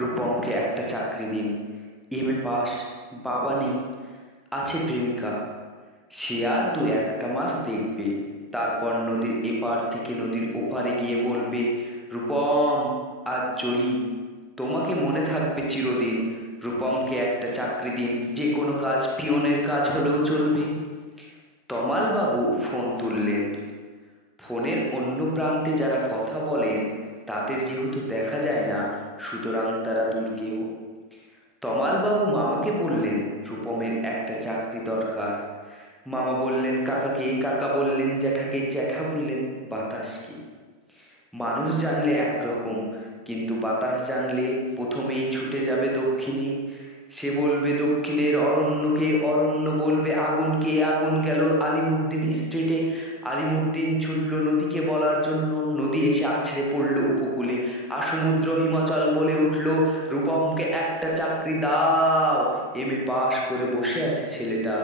রূপমকে একটা চাকরি দিন, এমএ পাস, বাবা নেই, আছে প্রেমিকা। সে আর 2-1 মাস দেখবে, তারপর নদীর এপার থেকে নদীর ওপারে গিয়ে বলবে, রূপম আজ চলি, তোমাকে মনে থাকবে চিরদিন। রূপমকে একটা চাকরি দিন, যে কোনো কাজ, পিয়নের কাজ হলেও চলবে। তমালবাবু ফোন তুললেন। ফোনের অন্য প্রান্তে যারা কথা বলেন তাদের যেহেতু দেখা যায় না, সুতরাং তারা দূরকেও। তমালবাবু মামাকে বললেন রূপমের একটা চাকরি দরকার। মামা বললেন কাকাকে, কাকা বললেন জ্যাঠাকে, জ্যাঠা বললেন বাতাসকে। মানুষ জানলে একরকম, কিন্তু বাতাস জানলে প্রথমেই ছুটে যাবে দক্ষিণে। সে বলবে দক্ষিণের অরণ্যকে, অরণ্য বলবে আগুনকে, আগুন গেল আলিমুদ্দিন স্ট্রিটে, আলিমুদ্দিন ছুটল নদীকে বলার জন্য, নদী এসে আছড়ে পড়ল উপকূলে, আর সমুদ্র হিমাচল বলে উঠল, রূপমকে একটা চাকরি দাও, এমএ পাশ করে বসে আছে ছেলেটা।